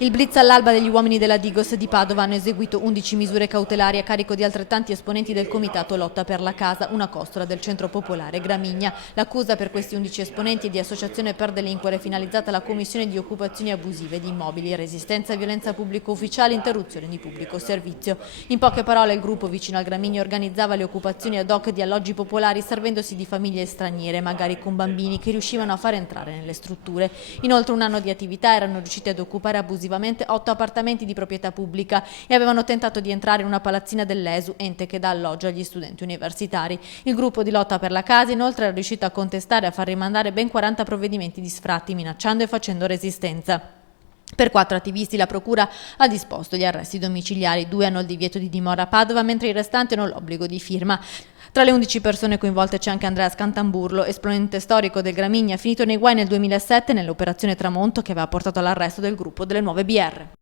Il blitz all'alba degli uomini della Digos di Padova hanno eseguito 11 misure cautelari a carico di altrettanti esponenti del Comitato Lotta per la Casa, una costola del Centro Popolare Gramigna. L'accusa per questi 11 esponenti è di associazione per delinquere finalizzata alla commissione di occupazioni abusive di immobili, resistenza e violenza pubblico ufficiale, interruzione di pubblico servizio. In poche parole, il gruppo vicino al Gramigna organizzava le occupazioni ad hoc di alloggi popolari servendosi di famiglie straniere, magari con bambini, che riuscivano a far entrare nelle strutture. In oltre un anno di attività erano riusciti ad occupare abusivamente 8 appartamenti di proprietà pubblica e avevano tentato di entrare in una palazzina dell'ESU, ente che dà alloggio agli studenti universitari. Il gruppo di Lotta per la Casa inoltre è riuscito a contestare e a far rimandare ben 40 provvedimenti di sfratti, minacciando e facendo resistenza. Per 4 attivisti la procura ha disposto gli arresti domiciliari, 2 hanno il divieto di dimora a Padova, mentre i restanti hanno l'obbligo di firma. Tra le 11 persone coinvolte c'è anche Andrea Scantamburlo, esponente storico del Gramigna, finito nei guai nel 2007 nell'operazione Tramonto che aveva portato all'arresto del gruppo delle Nuove BR.